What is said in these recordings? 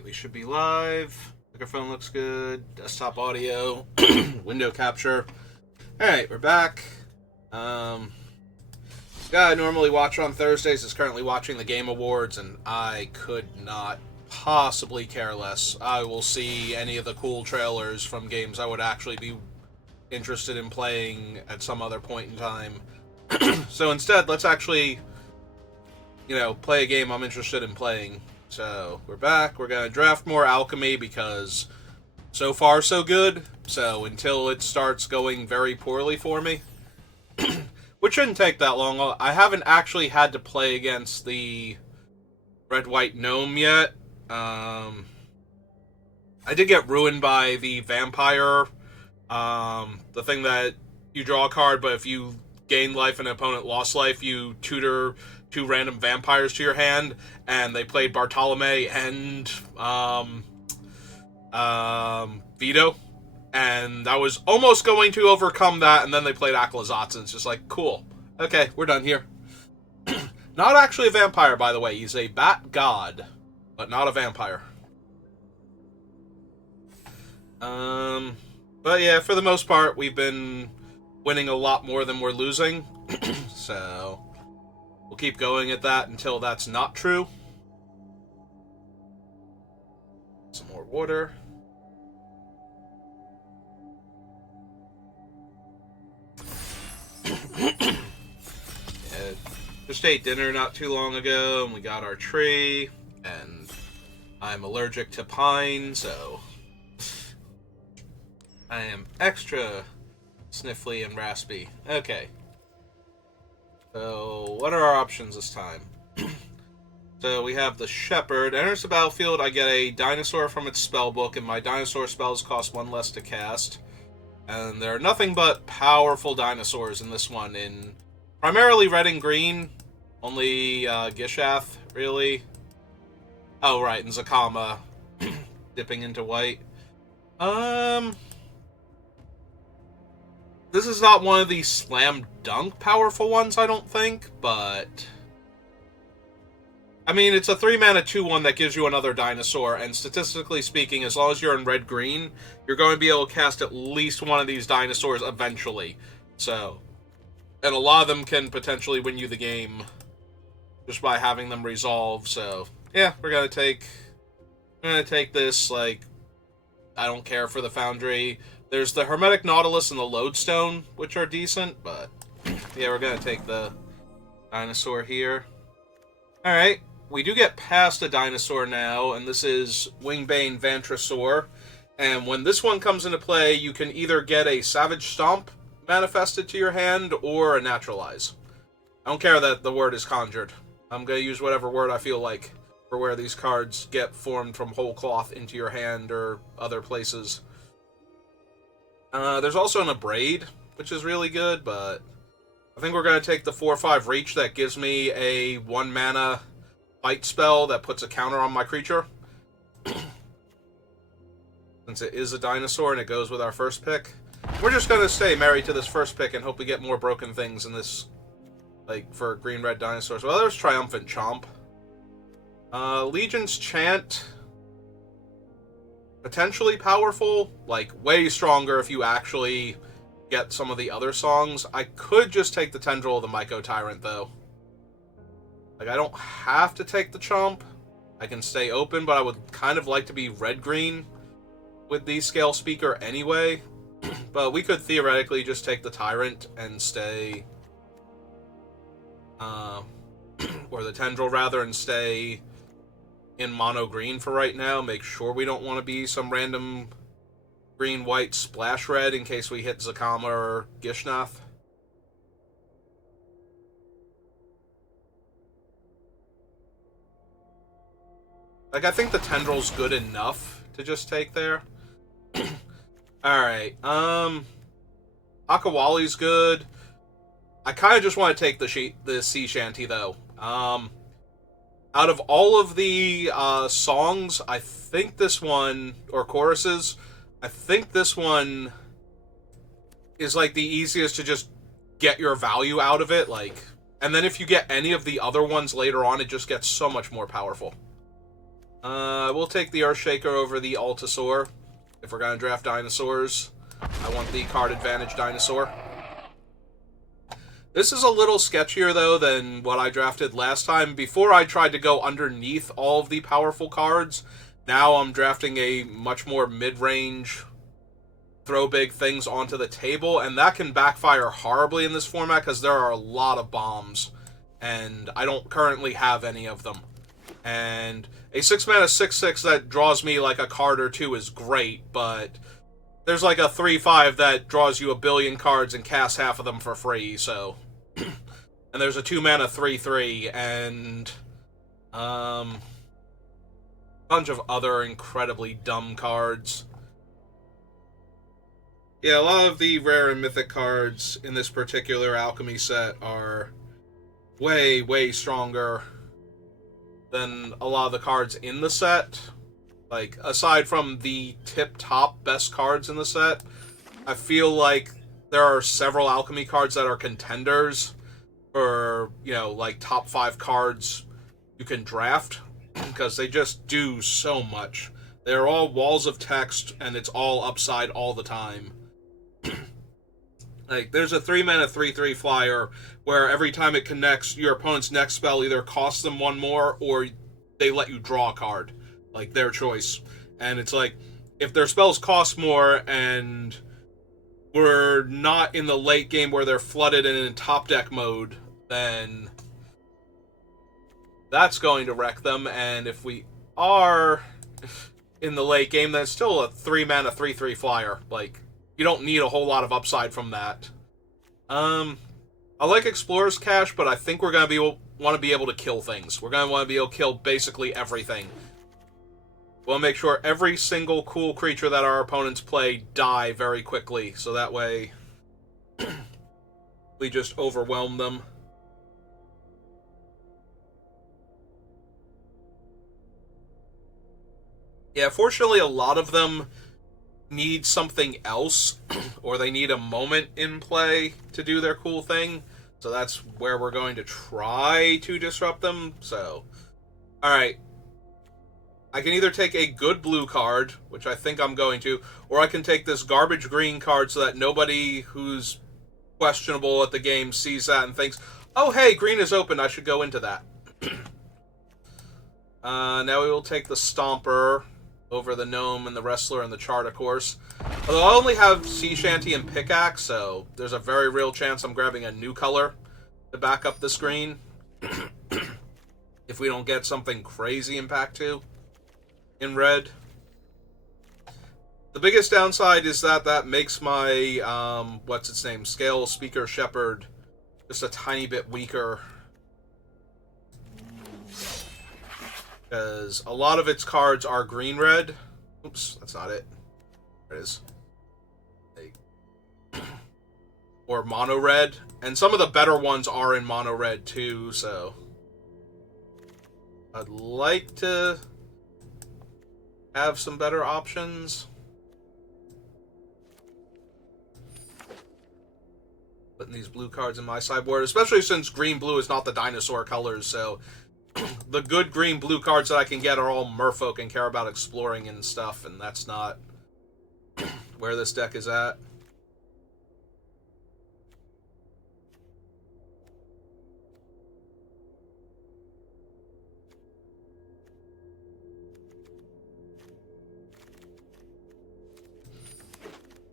Alright, we should be live. Microphone looks good. Desktop audio. Window capture. Alright, we're back. The guy I normally watch on Thursdays is currently watching the Game Awards, and I could not possibly care less. I will see any of the cool trailers from games I would actually be interested in playing at some other point in time. So instead, let's actually, play a game I'm interested in playing. So, we're back. We're going to draft more alchemy because so far so good. So, until it starts going very poorly for me, which shouldn't take that long. I haven't actually had to play against the red-white gnome yet. I did get ruined by the vampire, the thing that you draw a card, but if you gain life and an opponent lost life, you tutor two random vampires to your hand, and they played Bartolome and Vito, and I was almost going to overcome that, and then they played Aklazatz, and it's just like, cool. Okay, we're done here. Not actually a vampire, by the way. He's a bat god, but not a vampire. But yeah, for the most part, we've been winning a lot more than we're losing, so we'll keep going at that until that's not true. Some more water. Yeah, just ate dinner not too long ago, and we got our tree, and I'm allergic to pine, so I am extra sniffly and raspy. Okay. So, what are our options this time? So, we have the Shepherd. Enters the battlefield, I get a dinosaur from its spellbook, and my dinosaur spells cost one less to cast. And there are nothing but powerful dinosaurs in this one, in primarily red and green. Only Gishath, really. Oh, right, and Zakama dipping into white. This is not one of the slam dunk powerful ones, I don't think, but I mean, it's a 3-mana 2/1 that gives you another dinosaur, and statistically speaking, as long as you're in red-green, you're going to be able to cast at least one of these dinosaurs eventually. So, and a lot of them can potentially win you the game just by having them resolve. So, yeah, we're gonna take this. Like, I don't care for the Foundry. There's the Hermetic Nautilus and the Lodestone, which are decent, but yeah, we're gonna take the dinosaur here. Alright, we do get past a dinosaur now, and this is Wingbane Vantrasaur. And when this one comes into play, you can either get a Savage Stomp manifested to your hand, or a Naturalize. I don't care that the word is conjured. I'm gonna use whatever word I feel like for where these cards get formed from whole cloth into your hand or other places. There's also an Abrade, which is really good, but I think we're going to take the 4/5 Reach that gives me a 1-mana fight spell that puts a counter on my creature. Since it is a dinosaur and it goes with our first pick. We're just going to stay married to this first pick and hope we get more broken things in this, like, for green-red dinosaurs. Well, there's Triumphant Chomp. Legion's Chant. Potentially powerful, like way stronger if you actually get some of the other songs. I could just take the Tendril of the Myco Tyrant, though. Like, I don't have to take the Chomp. I can stay open, but I would kind of like to be red-green with the Scale Speaker anyway. But we could theoretically just take the Tyrant and stay... or the Tendril, rather, and stay in mono green for right now. Make sure we don't want to be some random green white splash red in case we hit Zakama or Gishnath. Like, I think the Tendril's good enough to just take there. Alright, Akawali's good. I kind of just want to take the Sea Shanty, though. Out of all of the songs, I think this one, or choruses, I think this one is, like, the easiest to just get your value out of it, and then if you get any of the other ones later on, it just gets so much more powerful. We'll take the Earthshaker over the Altasaur. If we're going to draft dinosaurs, I want the card advantage dinosaur. This is a little sketchier, though, than what I drafted last time. Before, I tried to go underneath all of the powerful cards. Now I'm drafting a much more mid-range, throw big things onto the table, and that can backfire horribly in this format because there are a lot of bombs, and I don't currently have any of them. And a 6-mana 6/6 that draws me like a card or two is great, but there's like a 3/5 that draws you a billion cards and casts half of them for free, so... and there's a 2-mana 3/3, and... a bunch of other incredibly dumb cards. Yeah, a lot of the rare and mythic cards in this particular alchemy set are way, way stronger than a lot of the cards in the set. Like, aside from the tip-top best cards in the set, I feel like there are several alchemy cards that are contenders for, you know, like, top 5 cards you can draft, because they just do so much. They're all walls of text, and it's all upside all the time. Like, there's a 3-mana 3/3 flyer where every time it connects, your opponent's next spell either costs them one more or they let you draw a card. Like, their choice. And it's like, if their spells cost more and we're not in the late game where they're flooded and in top deck mode, then that's going to wreck them. And if we are in the late game, then it's still a 3-mana 3/3 flyer. Like, you don't need a whole lot of upside from that. I like Explorer's Cache, but I think we're going to want to be able to kill things. We're going to want to be able to kill basically everything. We'll make sure every single cool creature that our opponents play die very quickly, so that way we just overwhelm them. Yeah, fortunately a lot of them need something else, or they need a moment in play to do their cool thing. So that's where we're going to try to disrupt them. So, alright. I can either take a good blue card, which I think I'm going to, or I can take this garbage green card so that nobody who's questionable at the game sees that and thinks, oh hey, green is open, I should go into that. Now we will take the Stomper over the Gnome and the Wrestler and the Chart, of course. Although I only have Sea Shanty and Pickaxe, so there's a very real chance I'm grabbing a new color to back up the screen. If we don't get something crazy in Pack 2 in red. The biggest downside is that makes my, what's-its-name, Scale Speaker Shepherd just a tiny bit weaker. Because a lot of its cards are green-red. Oops, that's not it. There it is. Or mono-red. And some of the better ones are in mono-red, too, so... I'd like to have some better options. Putting these blue cards in my sideboard, especially since green-blue is not the dinosaur colors, so... the good green-blue cards that I can get are all merfolk and care about exploring and stuff, and that's not where this deck is at.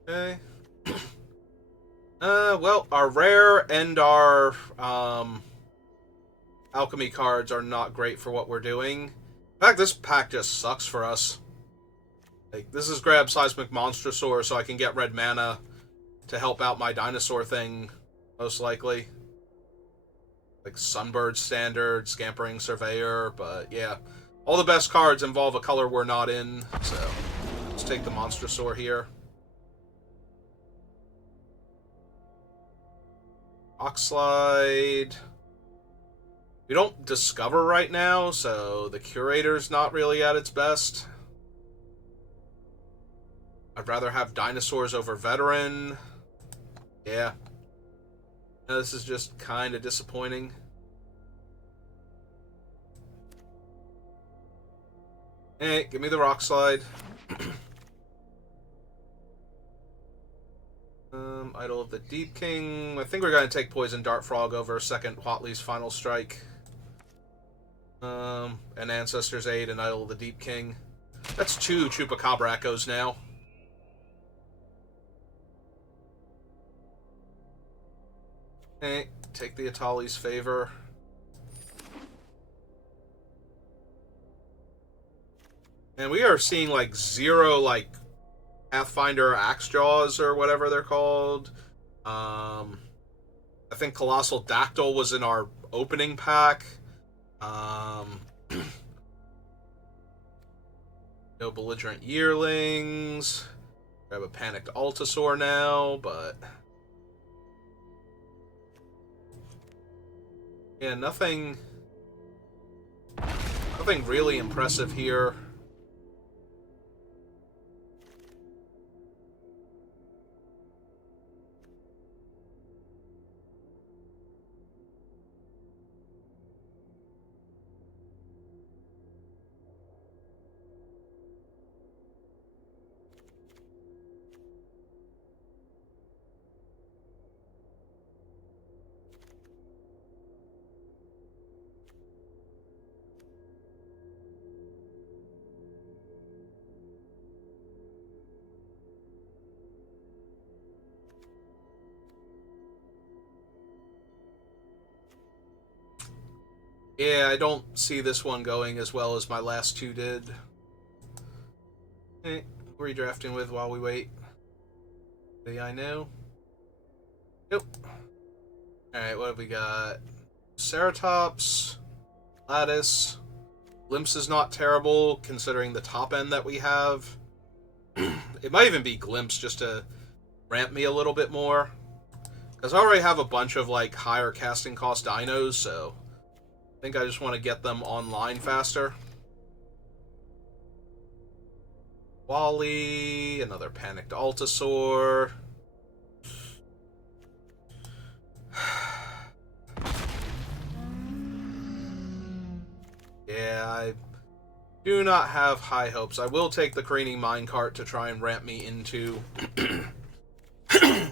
Okay. Well, our rare and our, alchemy cards are not great for what we're doing. In fact, this pack just sucks for us. Like, this is grab Seismic Monstrosaur so I can get red mana to help out my dinosaur thing, most likely. Like Sunbird Standard, Scampering Surveyor, but yeah. All the best cards involve a color we're not in, so let's take the Monstrosaur here. Oxlide. We don't discover right now, so the Curator's not really at its best. I'd rather have dinosaurs over Veteran. Yeah. This is just kind of disappointing. Hey, give me the rock slide. Idol of the Deep King. I think we're going to take Poison Dart Frog over second Whatley's Final Strike. And Ancestor's Aid and Idol of the Deep King. That's 2 Chupacabra Echoes now. Hey, take the Atali's Favor. And we are seeing like 0 like Pathfinder Axe Jaws or whatever they're called. I think Colossal Dactyl was in our opening pack. No Belligerent Yearlings. Grab a Panicked Altasaur now, but yeah, nothing really impressive here. Yeah, I don't see this one going as well as my last 2 did. Hey, who are you drafting with while we wait? Do I know? Nope. Alright, what have we got? Ceratops, Lattice. Glimpse is not terrible, considering the top end that we have. It might even be Glimpse, just to ramp me a little bit more. Because I already have a bunch of, like, higher casting cost dinos, so I think I just want to get them online faster. Wally, another Panicked Altasaur. Yeah, I do not have high hopes. I will take the Craning Minecart to try and ramp me into...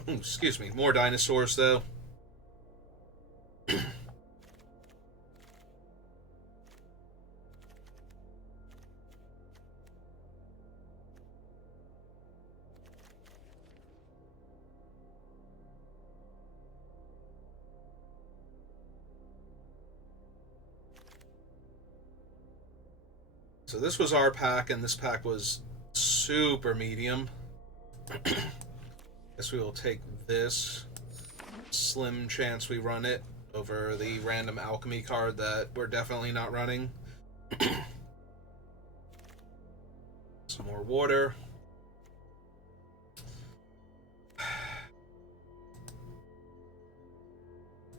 Excuse me, more dinosaurs, though. So this was our pack, and this pack was super medium. Guess we will take this. Slim chance we run it over the random alchemy card that we're definitely not running. Some more water.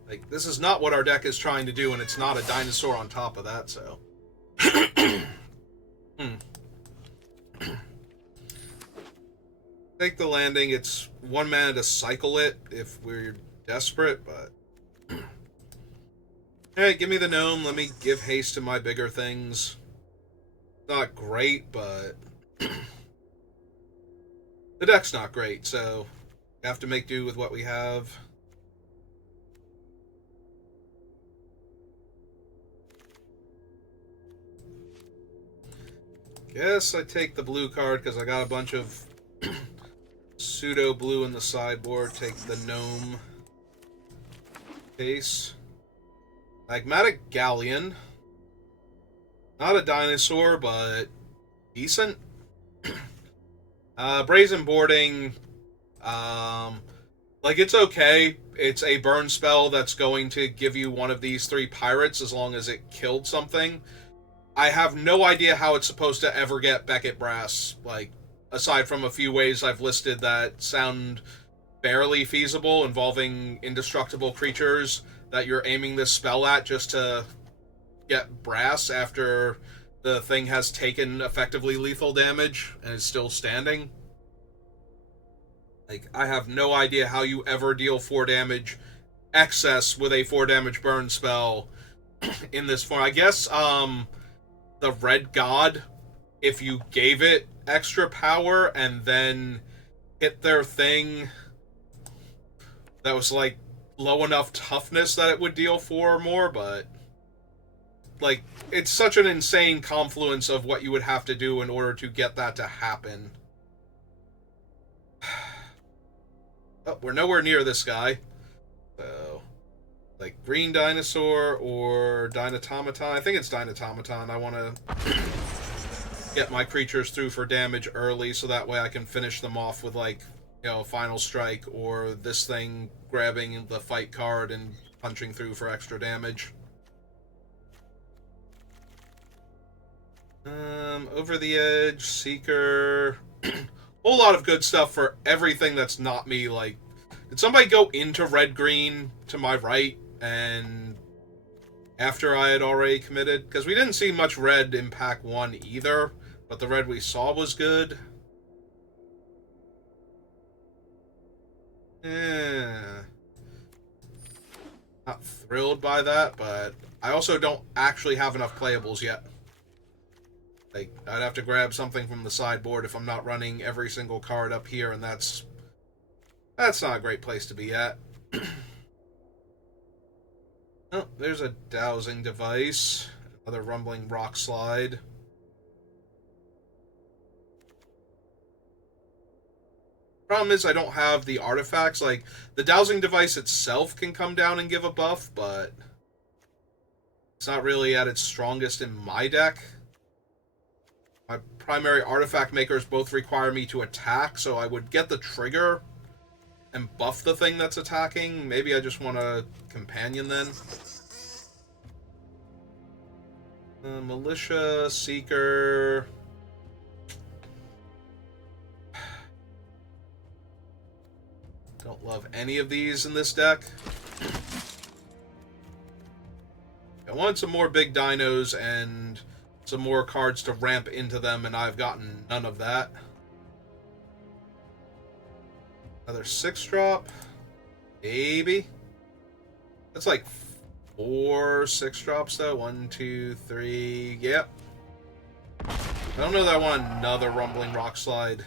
Like, this is not what our deck is trying to do, and it's not a dinosaur on top of that, so... Take the landing. It's 1 mana to cycle it if we're desperate, but... Alright, give me the gnome. Let me give haste to my bigger things. Not great, but... the deck's not great, so... we have to make do with what we have. Guess I take the blue card because I got a bunch of pseudo blue in the sideboard. Take the gnome case. Magmatic Galleon. Not a dinosaur, but decent. Brazen Boarding. Like, it's okay. It's a burn spell that's going to give you one of these 3 pirates as long as it killed something. I have no idea how it's supposed to ever get Beckett Brass, like, aside from a few ways I've listed that sound barely feasible, involving indestructible creatures that you're aiming this spell at just to get brass after the thing has taken effectively lethal damage and is still standing. Like, I have no idea how you ever deal 4 damage excess with a 4 damage burn spell in this form. I guess, the Red God if you gave it extra power and then hit their thing that was like low enough toughness that it would deal 4 or more, but like it's such an insane confluence of what you would have to do in order to get that to happen. Oh, we're nowhere near this guy. So, like green dinosaur or Dynatomaton. I think it's Dynatomaton. I want to get my creatures through for damage early so that way I can finish them off with like, final strike or this thing grabbing the fight card and punching through for extra damage. Over the Edge, Seeker. Whole lot of good stuff for everything that's not me. Like, did somebody go into red-green to my right and after I had already committed? Because we didn't see much red in pack 1 either, but the red we saw was good. Not thrilled by that, but I also don't actually have enough playables yet. Like, I'd have to grab something from the sideboard if I'm not running every single card up here, and that's not a great place to be at. Oh, there's a dowsing device. Another rumbling rock slide. Problem is I don't have the artifacts. Like, the dowsing device itself can come down and give a buff, but it's not really at its strongest in my deck. My primary artifact makers both require me to attack, so I would get the trigger and buff the thing that's attacking. Maybe I just want a companion then. Militia, Seeker. Don't love any of these in this deck. I want some more big dinos and some more cards to ramp into them, and I've gotten none of that. Another 6-drop. Maybe. That's like 4 6-drops, though. 1, 2, 3. Yep. I don't know that I want another Rumbling Rock Slide.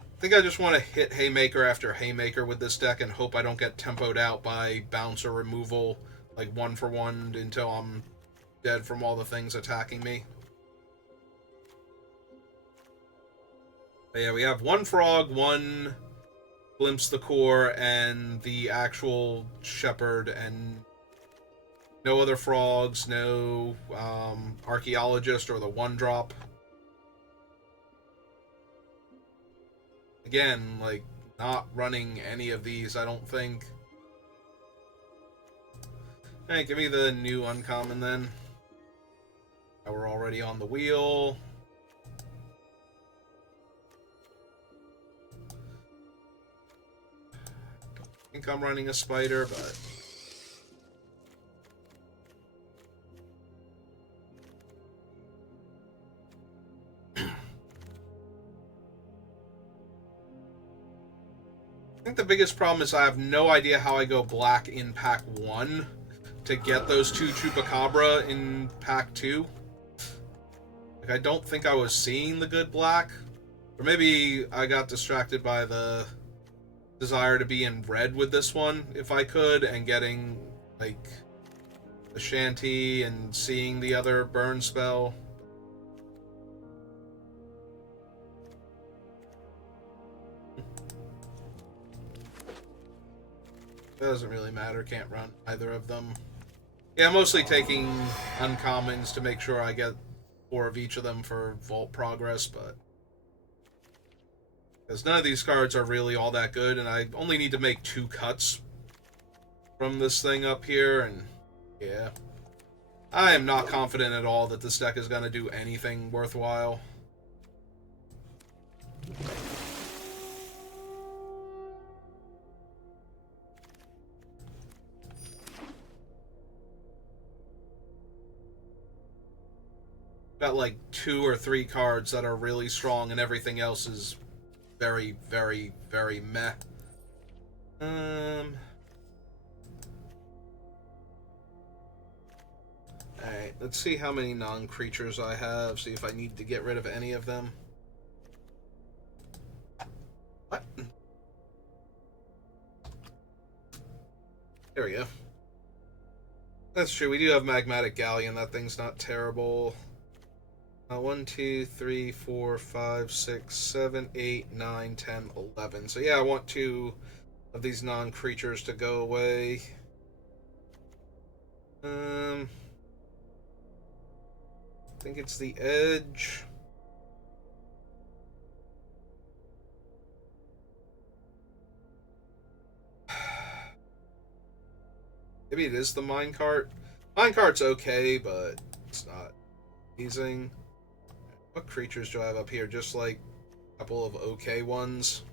I think I just want to hit Haymaker after Haymaker with this deck and hope I don't get tempoed out by bounce or removal, like 1-for-1 until I'm dead from all the things attacking me. But yeah, we have 1 frog, 1 glimpse the core, and the actual shepherd, and no other frogs, no archaeologist or the 1-drop. Again, like, not running any of these, I don't think. Alright, give me the new uncommon then. We're already on the wheel. I think I'm running a spider, but I think the biggest problem is I have no idea how I go black in pack 1 to get those 2 Chupacabra in pack 2. Like, I don't think I was seeing the good black. Or maybe I got distracted by the desire to be in red with this one, if I could, and getting, like, the Shanty and seeing the other burn spell. Doesn't really matter, can't run either of them. Yeah, I'm mostly taking uncommons to make sure I get 4 of each of them for vault progress, but because none of these cards are really all that good, and I only need to make 2 cuts from this thing up here, and yeah. I am not confident at all that this deck is going to do anything worthwhile. Got like 2 or 3 cards that are really strong, and everything else is very, very, very meh. Alright, let's see how many non-creatures I have, see if I need to get rid of any of them. What? There we go. That's true, we do have Magmatic Galleon, that thing's not terrible. 1, 2, 3, 4, 5, 6, 7, 8, 9, 10, 11. So yeah, I want 2 of these non-creatures to go away. I think it's the edge. Maybe it is the minecart. Minecart's okay, but it's not amazing. What creatures do I have up here? Just like a couple of okay ones.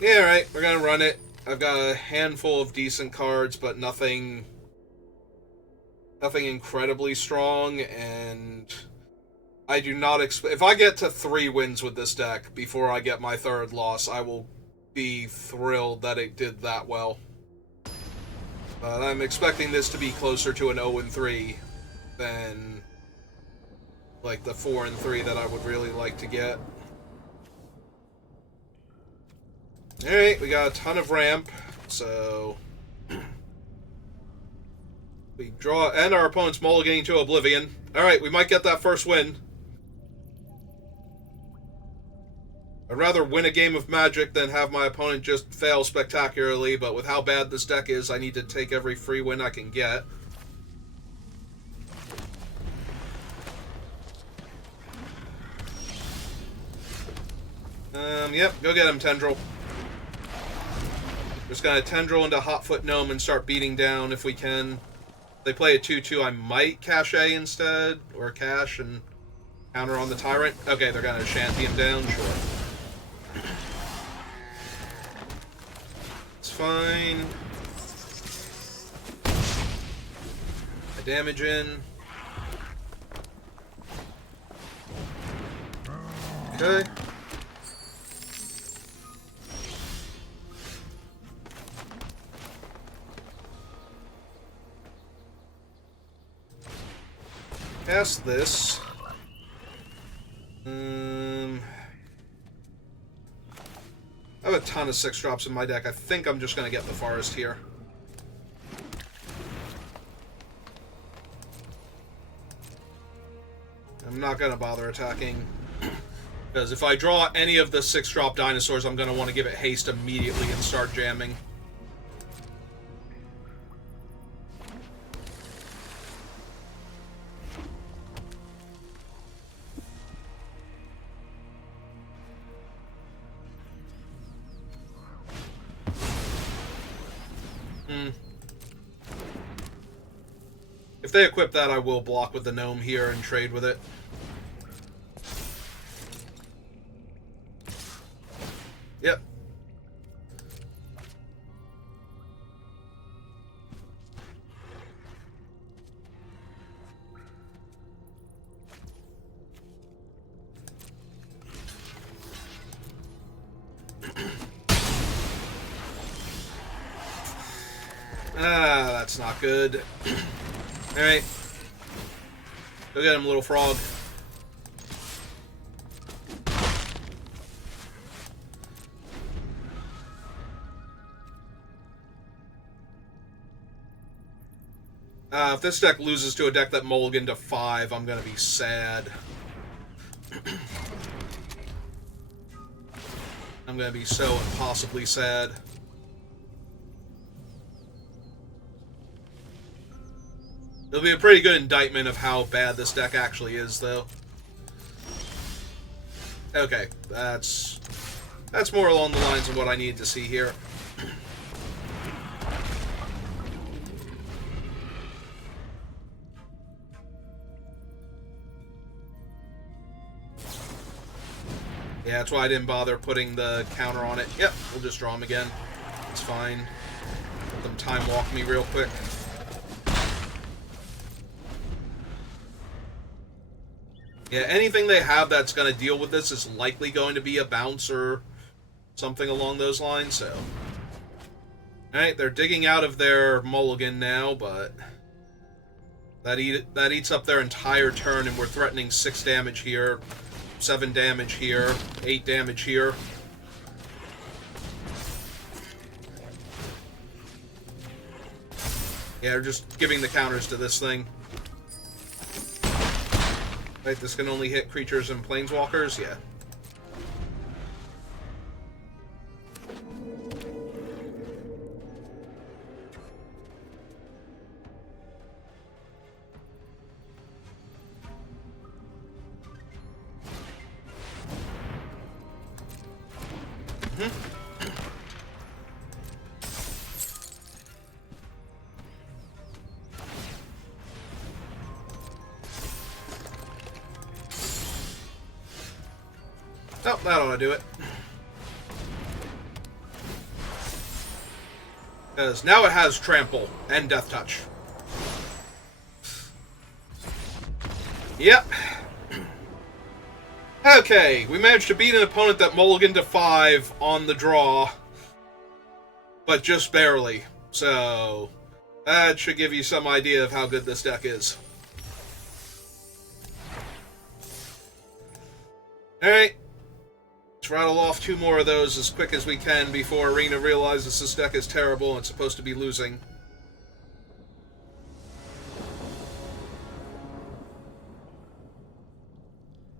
Yeah, alright, we're gonna run it. I've got a handful of decent cards, but nothing incredibly strong, and I do not expect... If I get to 3 wins with this deck before I get my 3rd loss, I will be thrilled that it did that well. But I'm expecting this to be closer to an 0-3 than like the 4-3 that I would really like to get. Alright, we got a ton of ramp, so we draw, and our opponent's mulliganing to Oblivion. Alright, we might get that first win. I'd rather win a game of Magic than have my opponent just fail spectacularly, but with how bad this deck is, I need to take every free win I can get. Yep, go get him, Tendril. Just gonna Tendril into Hotfoot Gnome and start beating down if we can. If they play a 2-2, I might Cache instead, or Cache and counter on the Tyrant. Okay, they're gonna Shanty him down, sure. It's fine. I damage in. Okay. Cast this. I have a ton of 6-drops in my deck. I think I'm just going to get the Forest here. I'm not going to bother attacking. Because if I draw any of the 6-drop dinosaurs, I'm going to want to give it haste immediately and start jamming. If they equip that, I will block with the gnome here and trade with it. Yep. That's not good. Alright. Go get him, little frog. If this deck loses to a deck that mulliganed to 5, I'm gonna be sad. I'm gonna be so impossibly sad. It'll be a pretty good indictment of how bad this deck actually is, though. Okay, that's more along the lines of what I need to see here. Yeah, that's why I didn't bother putting the counter on it. Yep, we'll just draw him again. It's fine. Let them time walk me real quick. Yeah, anything they have that's going to deal with this is likely going to be a bounce or something along those lines, so... Alright, they're digging out of their mulligan now, but... That eats up their entire turn, and we're threatening 6 damage here, 7 damage here, 8 damage here. Yeah, we're just giving the counters to this thing. Right, this can only hit creatures and planeswalkers? Yeah. Oh, that ought to do it. Because now it has Trample and Death Touch. Yep. Okay, we managed to beat an opponent that mulliganed to 5 on the draw, but just barely. So, that should give you some idea of how good this deck is. Alright. Let's rattle off 2 more of those as quick as we can before Arena realizes this deck is terrible and it's supposed to be losing.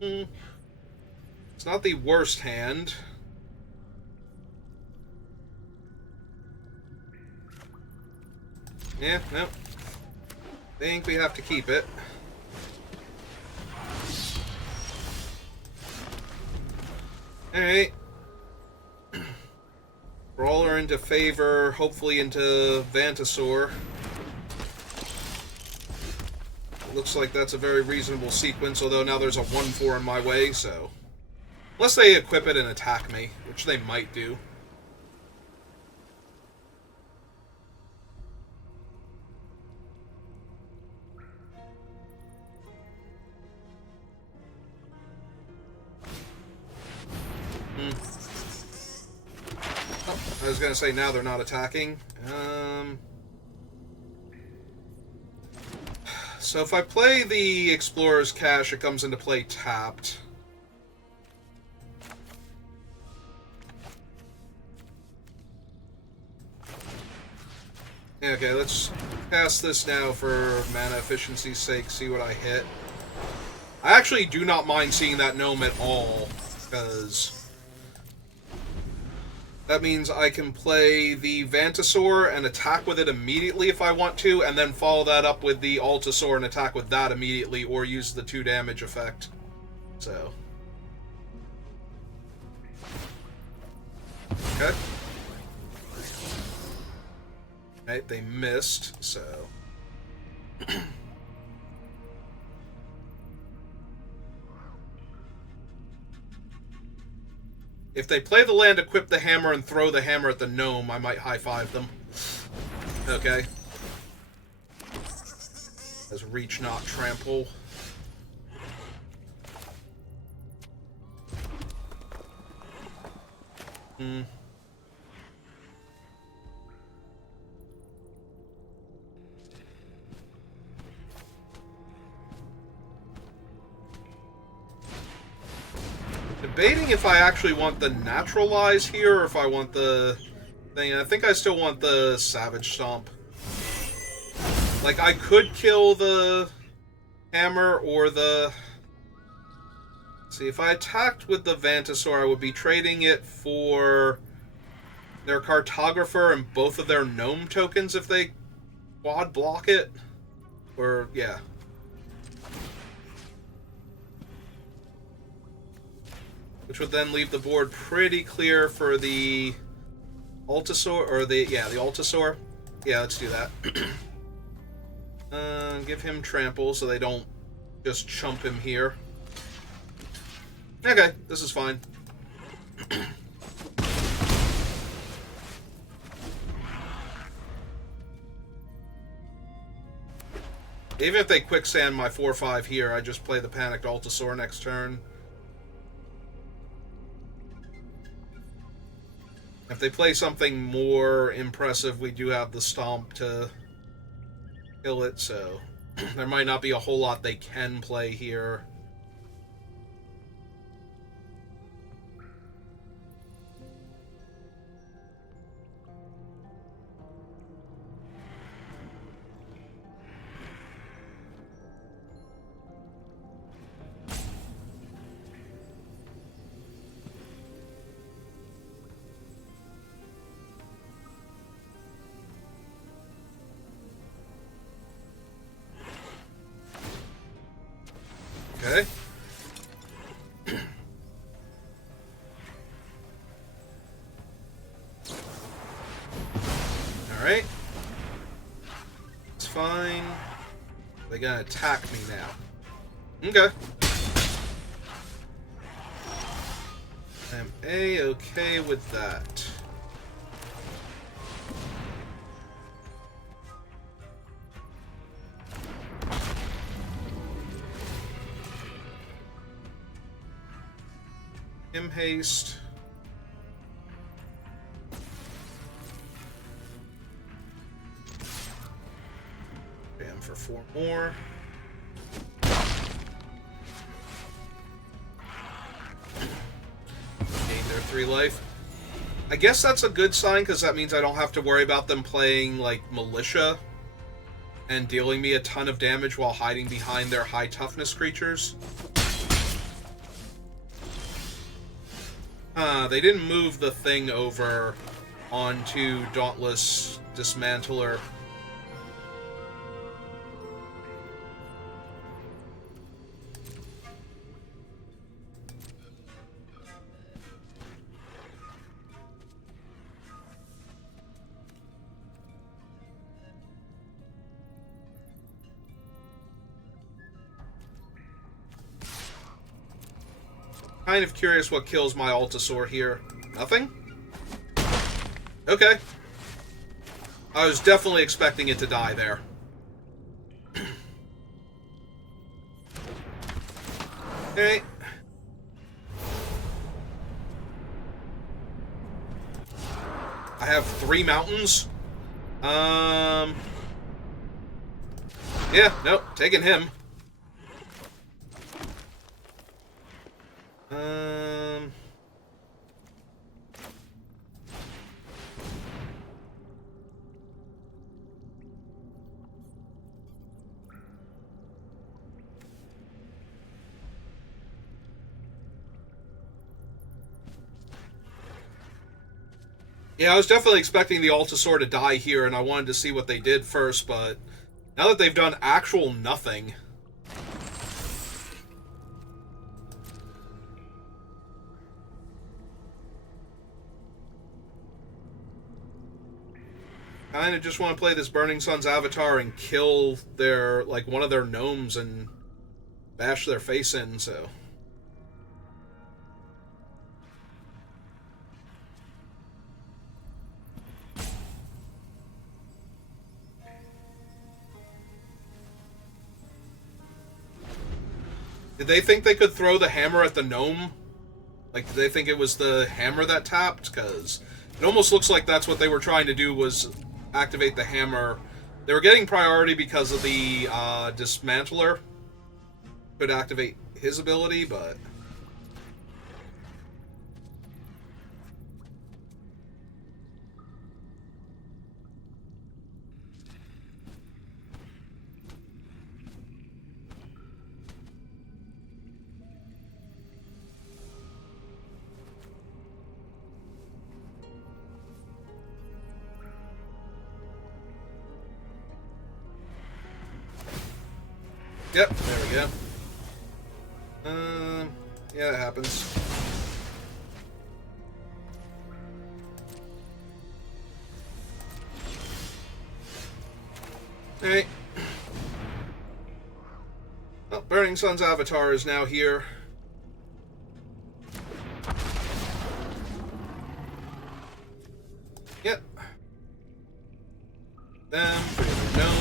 It's not the worst hand. Yeah, no. Think we have to keep it. Alright. Brawler into Favor, hopefully into Vantasaur. Looks like that's a very reasonable sequence, although now there's a 1-4 in my way, so... Unless they equip it and attack me, which they might do. Oh, I was gonna say now they're not attacking. So if I play the Explorer's Cache, it comes into play tapped. Okay, let's pass this now for mana efficiency's sake, see what I hit. I actually do not mind seeing that gnome at all, because that means I can play the Vantasaur and attack with it immediately if I want to, and then follow that up with the Altasaur and attack with that immediately, or use the 2 damage effect. So. Okay. Right, they missed, so... If they play the land, equip the hammer, and throw the hammer at the gnome, I might high-five them. Okay. As reach, not trample. Debating if I actually want the Naturalize here, or if I want the thing. I think I still want the Savage Stomp. Like, I could kill the hammer or the... See, if I attacked with the Vantasaur, I would be trading it for their Cartographer and both of their Gnome tokens if they quad block it. Or, yeah. Which would then leave the board pretty clear for the Altasaur, or the Altasaur. Yeah, let's do that. Give him Trample so they don't just chump him here. Okay, this is fine. Even if they quicksand my 4/5 here, I just play the Panicked Altasaur next turn. If they play something more impressive, we do have the Stomp to kill it, so... There might not be a whole lot they can play here. Okay. Alright. It's fine. They're gonna attack me now. Okay. I'm A-okay with that. Haste. Bam for 4 more. Gain their 3 life. I guess that's a good sign, because that means I don't have to worry about them playing, like, militia and dealing me a ton of damage while hiding behind their high toughness creatures. They didn't move the thing over onto Dauntless Dismantler. Kind of curious what kills my Altasaur here. Nothing? Okay. I was definitely expecting it to die there. Okay. I have 3 mountains. Yeah, nope, taking him. Yeah, I was definitely expecting the Altasaur to die here, and I wanted to see what they did first, but now that they've done actual nothing... Kinda just want to play this Burning Sun's Avatar and kill their, like, one of their gnomes and bash their face in, so... Did they think they could throw the hammer at the gnome? Like, did they think it was the hammer that tapped? Because it almost looks like that's what they were trying to do, was activate the hammer. They were getting priority because of the Dismantler. Could activate his ability, but... Yep, there we go. Yeah, that happens. Alright. Well, Burning Sun's Avatar is now here. Yep. Them, gnome.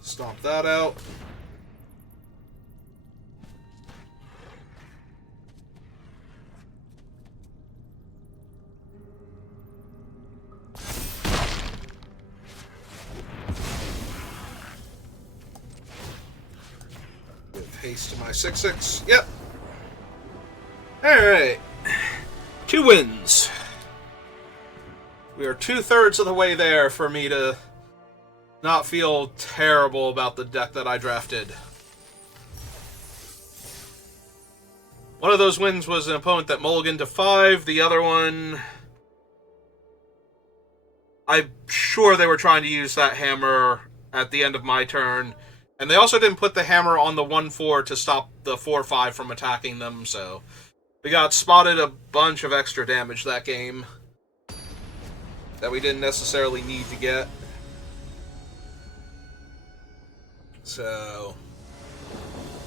Stomp that out. Haste to my 6/6. Yep. Alright. 2 wins. We are 2/3 of the way there for me to not feel terrible about the deck that I drafted. One of those wins was an opponent that mulliganed to 5. The other one, I'm sure they were trying to use that hammer at the end of my turn. And they also didn't put the hammer on the 1/4 to stop the 4/5 from attacking them, so we got spotted a bunch of extra damage that game that we didn't necessarily need to get. So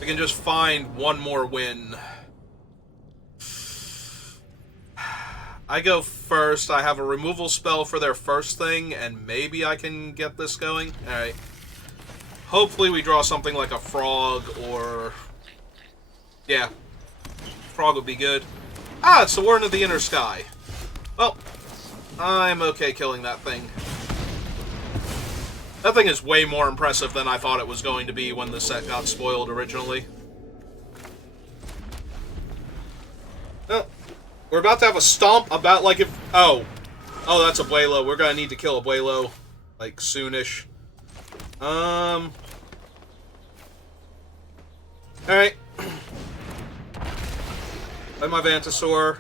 we can just find one more win. I go first. I have a removal spell for their first thing, and maybe I can get this going. Alright. Hopefully we draw something like a frog, or... yeah. Frog would be good. Ah, it's the Warden of the Inner Sky. Well, I'm okay killing that thing. That thing is way more impressive than I thought it was going to be when the set got spoiled originally. Well, we're about to have a stomp about, like, if... oh, that's a Abuelo. We're gonna need to kill a Abuelo, like, soonish. Alright. Play my Vantasaur.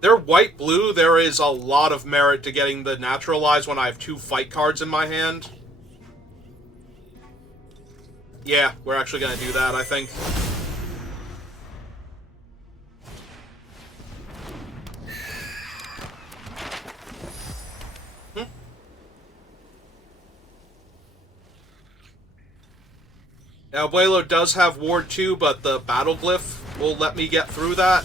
They're white-blue. There is a lot of merit to getting the Naturalize when I have 2 fight cards in my hand. Yeah, we're actually gonna do that, I think. Now, Abuelo does have Ward 2, but the Battle Glyph will let me get through that.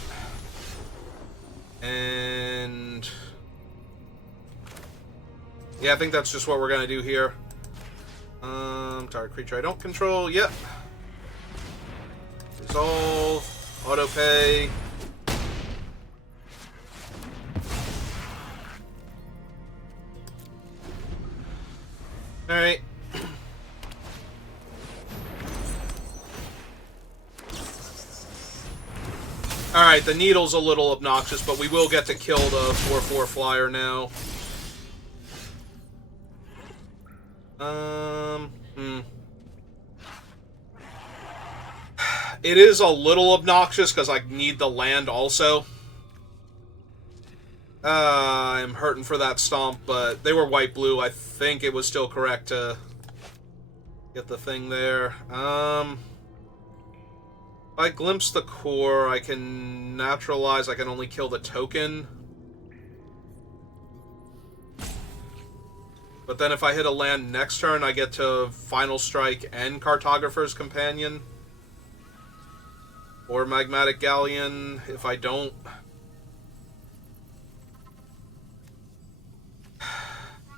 And... yeah, I think that's just what we're going to do here. Target creature I don't control. Yep. Resolve. Autopay. Alright. Alright, the needle's a little obnoxious, but we will get to kill the 4/4 flyer now. It is a little obnoxious, because I need the land also. I'm hurting for that stomp, but they were white-blue. I think it was still correct to get the thing there. If I glimpse the core, I can naturalize. I can only kill the token. But then if I hit a land next turn, I get to Final Strike and Cartographer's Companion. Or Magmatic Galleon, if I don't.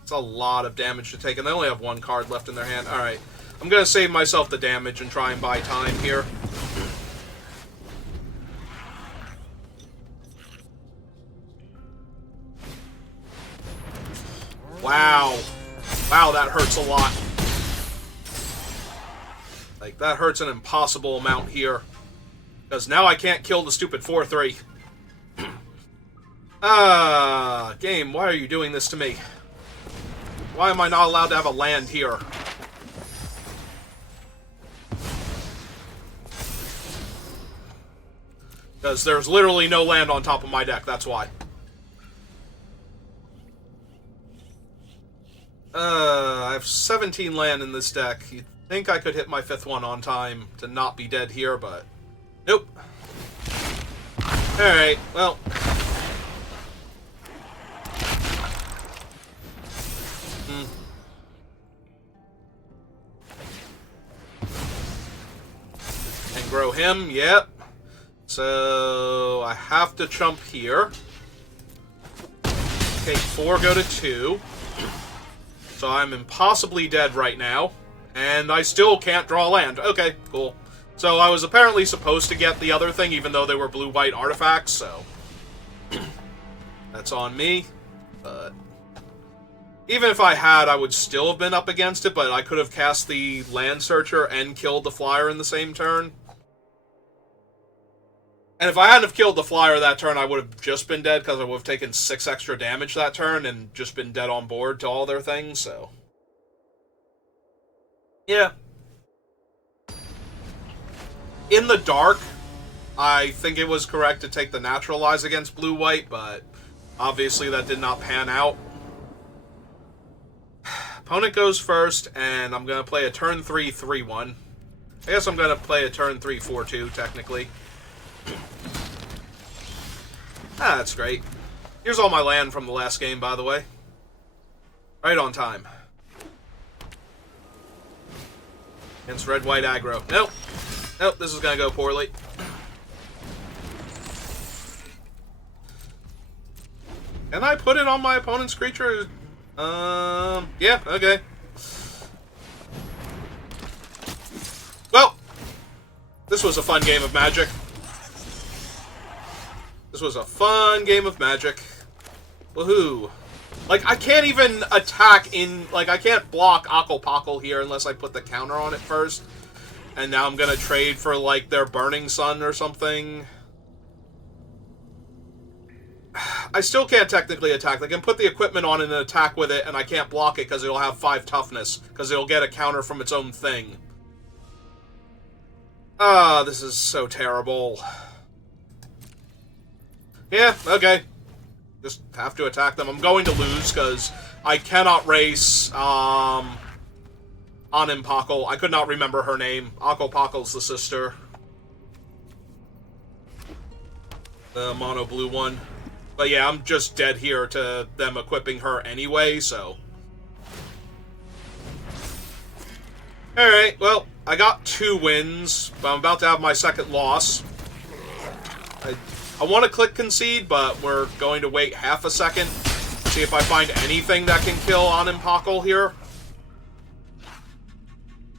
It's a lot of damage to take, and they only have 1 card left in their hand. Alright, I'm going to save myself the damage and try and buy time here. Wow. Wow, that hurts a lot. Like, that hurts an impossible amount here. Because now I can't kill the stupid 4/3. Game, why are you doing this to me? Why am I not allowed to have a land here? Because there's literally no land on top of my deck, that's why. I have 17 land in this deck. You'd think I could hit my 5th one on time to not be dead here, but... nope. Alright, well... And grow him, yep. So... I have to chump here. Take 4, go to 2. So I'm impossibly dead right now. And I still can't draw land. Okay, cool. So I was apparently supposed to get the other thing, even though they were blue-white artifacts, so... that's on me. But... Even if I had, I would still have been up against it, but I could have cast the Land Searcher and killed the Flyer in the same turn. And if I hadn't have killed the Flyer that turn, I would have just been dead, because I would have taken 6 extra damage that turn and just been dead on board to all their things, so... Yeah. In the dark, I think it was correct to take the Naturalize against Blue-White, but obviously that did not pan out. Opponent goes first, and I'm going to play a turn 3, 3-1. I guess I'm going to play a turn 3, 4-2, technically. That's great. Here's all my land from the last game, by the way. Right on time. Against red-white aggro. Nope. Nope, this is going to go poorly. Can I put it on my opponent's creature? Yeah, okay. Well, this was a fun game of Magic. This was a fun game of Magic. Woohoo. Like, I can't even attack in... Like, I can't block Akko-Pakko here unless I put the counter on it first. And now I'm gonna trade for, like, their Burning Sun or something. I still can't technically attack. I can put the equipment on and attack with it, and I can't block it because it'll have 5 toughness. Because it'll get a counter from its own thing. Ah, this is so terrible. Yeah, okay. Just have to attack them. I'm going to lose, because I cannot race, Akko-Pakko. I could not remember her name. Akko-Pakko's the sister. The mono blue one. But yeah, I'm just dead here to them equipping her anyway, so... Alright, well, I got 2 wins, but I'm about to have my second loss. I want to click concede, but we're going to wait half a second. See if I find anything that can kill Akko-Pakko here.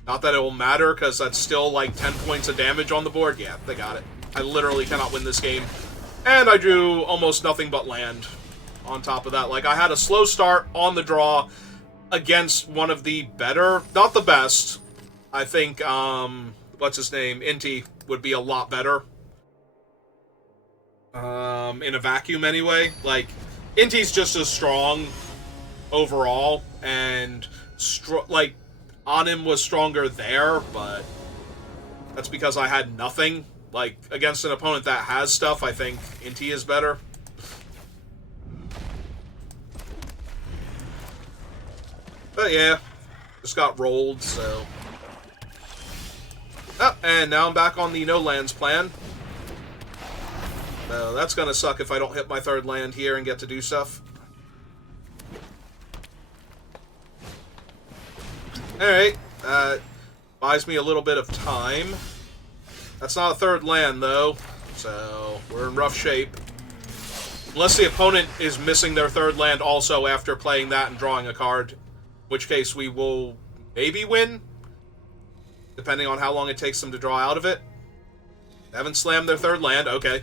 Not that it will matter, because that's still like 10 points of damage on the board. Yeah, they got it. I literally cannot win this game. And I drew almost nothing but land on top of that. Like, I had a slow start on the draw against one of the better, not the best. I think, what's his name? Inti would be a lot better. In a vacuum anyway. Like, Inti's just as strong overall, and like, Anim was stronger there, but that's because I had nothing. Like, against an opponent that has stuff, I think Inti is better. But yeah, just got rolled, so... Oh, and now I'm back on the no lands plan. So that's gonna suck if I don't hit my 3rd land here and get to do stuff. Alright, buys me a little bit of time. That's not a 3rd land, though, so we're in rough shape. Unless the opponent is missing their 3rd land also after playing that and drawing a card. In which case we will maybe win, depending on how long it takes them to draw out of it. They haven't slammed their 3rd land, okay.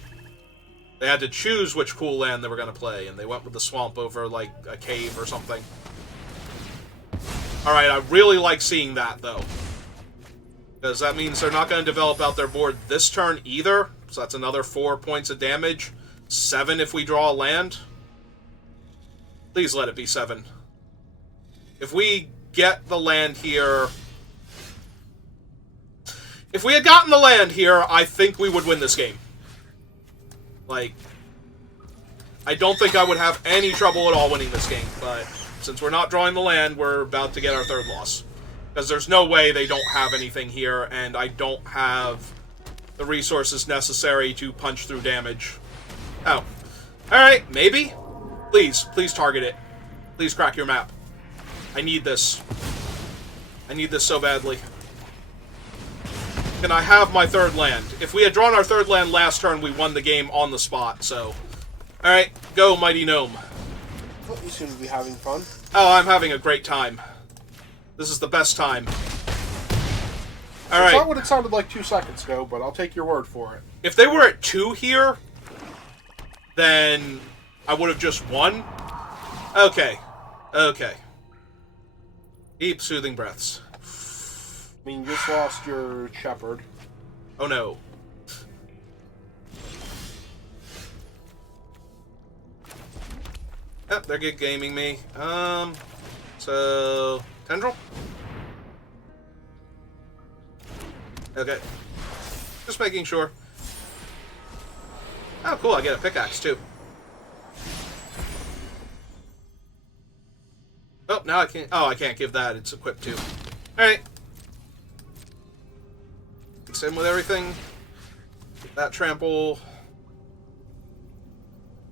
They had to choose which cool land they were going to play, and they went with the swamp over, like, a cave or something. Alright, I really like seeing that, though. Because that means they're not going to develop out their board this turn either. So that's another 4 points of damage. 7 if we draw a land. Please let it be 7. If we get the land here... If we had gotten the land here, I think we would win this game. Like, I don't think I would have any trouble at all winning this game. But since we're not drawing the land, we're about to get our 3rd loss. Because there's no way they don't have anything here, and I don't have the resources necessary to punch through damage. Oh. Alright, maybe? Please, please target it. Please crack your map. I need this. I need this so badly. Can I have my 3rd land? If we had drawn our 3rd land last turn, we won the game on the spot, so... Alright, go, Mighty Gnome. Well, you seem to be having fun. Oh, I'm having a great time. This is the best time. Alright. That's not what it sounded like 2 seconds ago, but I'll take your word for it. If they were at 2 here, then I would have just won. Okay. Okay. Deep, soothing breaths. I mean, you just lost your shepherd. Oh no. Yep, they're good gaming me. So... Tendril? Okay. Just making sure. Oh, cool, I get a pickaxe, too. Oh, now I can't... Oh, I can't give that. It's equipped, too. Alright. Same with everything. Get that trample.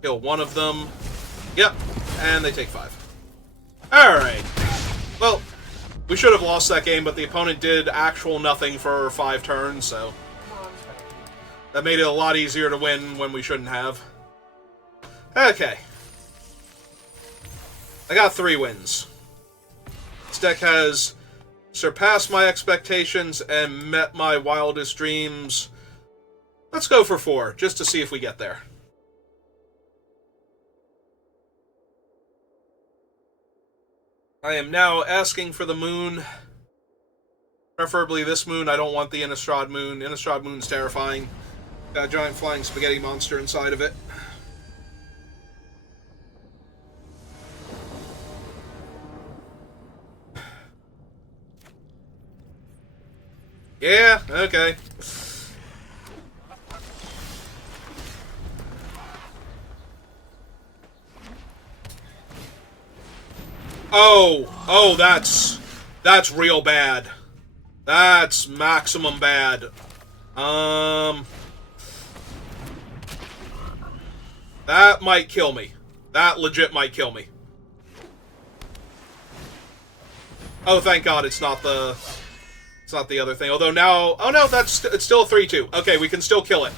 Kill one of them. Yep. And they take 5. Alright. Well, we should have lost that game, but the opponent did actual nothing for 5 turns, so... that made it a lot easier to win when we shouldn't have. Okay. I got 3 wins. This deck has surpassed my expectations and met my wildest dreams. Let's go for 4, just to see if we get there. I am now asking for the moon. Preferably this moon. I don't want the Innistrad moon. Innistrad moon's terrifying. Got a giant flying spaghetti monster inside of it. Yeah, okay. Oh, that's real bad. That's maximum bad. That might kill me. That legit might kill me. Oh, thank God it's not the other thing. Although now, oh no, it's still a 3-2. Okay, we can still kill it.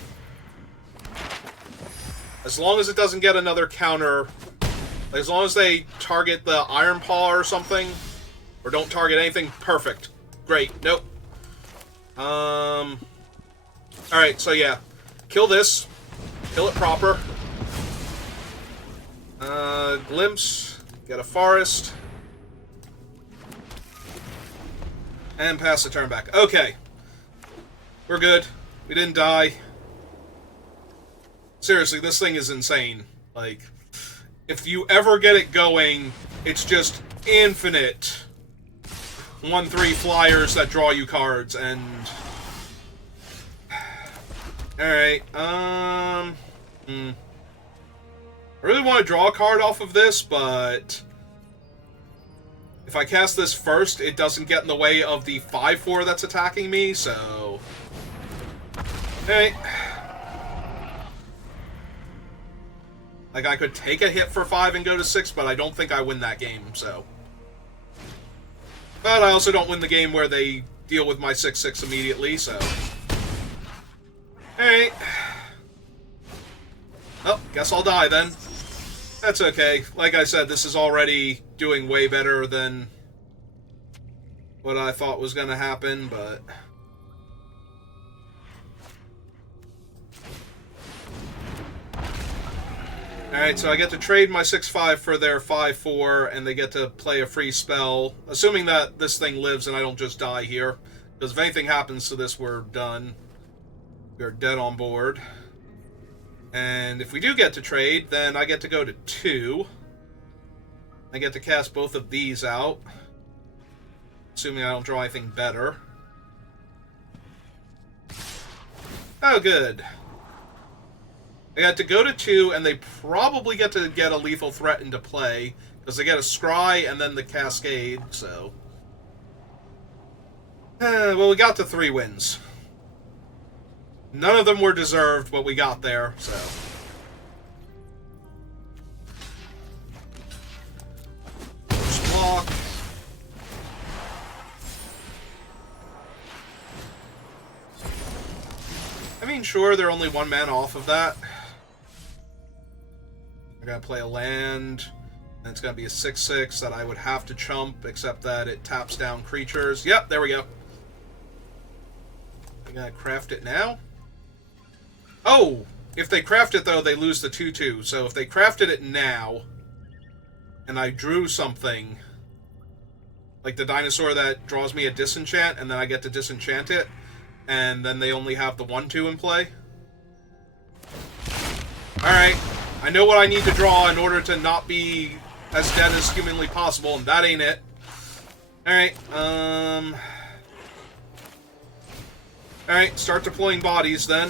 As long as it doesn't get another counter. As long as they target the Iron Paw or something, or don't target anything, perfect. Great. Nope. Alright, so yeah. Kill this. Kill it proper. Glimpse. Get a forest. And pass the turn back. Okay. We're good. We didn't die. Seriously, this thing is insane. Like, if you ever get it going, it's just infinite 1/3 flyers that draw you cards, and... Alright, I really want to draw a card off of this, but... if I cast this first, it doesn't get in the way of the 5/4 that's attacking me, so... Alright. Like, I could take a hit for 5 and go to 6, but I don't think I win that game, so... But I also don't win the game where they deal with my 6/6 immediately, so... Alright. Oh, guess I'll die then. That's okay. Like I said, this is already doing way better than what I thought was going to happen, but... Alright, so I get to trade my 6/5 for their 5/4, and they get to play a free spell, assuming that this thing lives and I don't just die here. Because if anything happens to this, we're done. We're dead on board. And if we do get to trade, then I get to go to 2. I get to cast both of these out. Assuming I don't draw anything better. Oh, good. I got to go to 2, and they probably get to get a lethal threat into play, because they get a Scry and then the Cascade, so... well, we got to 3 wins. None of them were deserved, but we got there, so... First block. I mean, sure, they're only 1 mana off of that. I gotta play a land, and it's gonna be a 6/6 that I would have to chump, except that it taps down creatures. Yep, there we go. I gotta craft it now. Oh! If they craft it, though, they lose the 2/2. So if they crafted it now, and I drew something... Like the dinosaur that draws me a disenchant, and then I get to disenchant it, and then they only have the 1/2 in play. Alright, I know what I need to draw in order to not be as dead as humanly possible, and that ain't it. Alright, Alright, start deploying bodies then.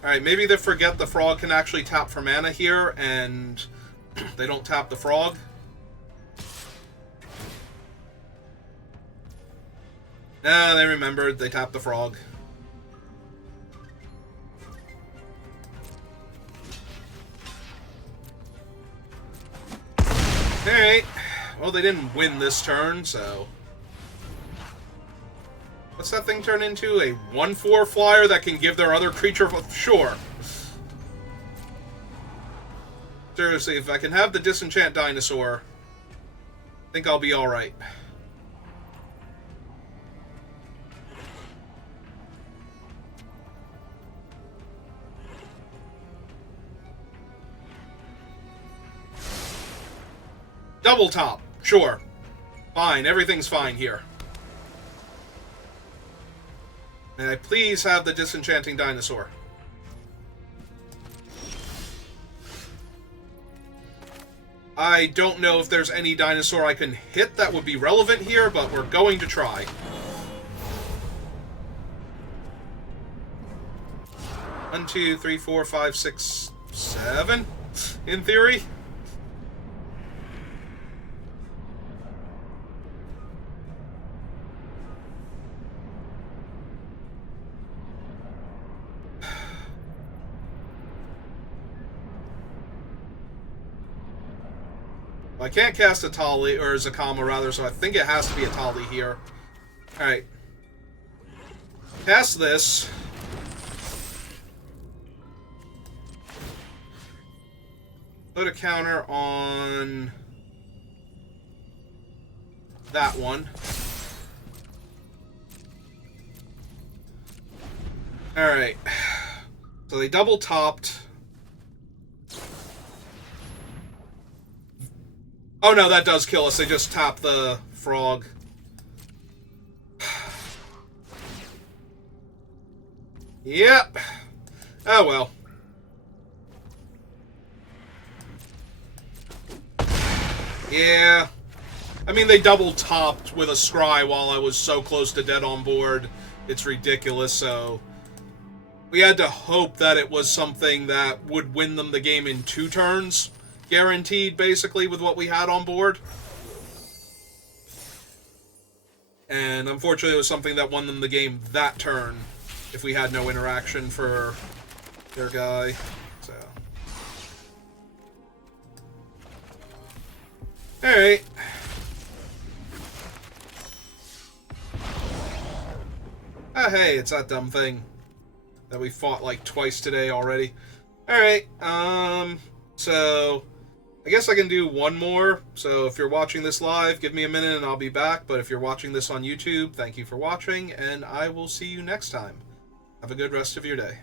Alright, maybe they forget the frog can actually tap for mana here, and they don't tap the frog. Nah, they remembered. They tapped the frog. Alright. Well, they didn't win this turn, so... What's that thing turn into? A 1/4 flyer that can give their other creature... Sure. Seriously, if I can have the disenchant dinosaur, I think I'll be alright. Double top. Sure. Fine. Everything's fine here. May I please have the disenchanting dinosaur? I don't know if there's any dinosaur I can hit that would be relevant here, but we're going to try. One, two, 3, 4, 5, 6, 7, in theory. I can't cast a Tali, or Zakama rather, so I think it has to be a Tali here. Alright. Cast this. Put a counter on that one. Alright. So they double topped. Oh no, that does kill us. They just tap the frog. Yep. Oh well. Yeah. I mean, they double topped with a scry while I was so close to dead on board. It's ridiculous, so... We had to hope that it was something that would win them the game in 2 turns. Guaranteed, basically, with what we had on board. And unfortunately, it was something that won them the game that turn, if we had no interaction for their guy. So. Alright. Ah, hey, it's that dumb thing that we fought like twice today already. Alright, so... I guess I can do one more, so if you're watching this live, give me a minute and I'll be back, but if you're watching this on YouTube, thank you for watching, and I will see you next time. Have a good rest of your day.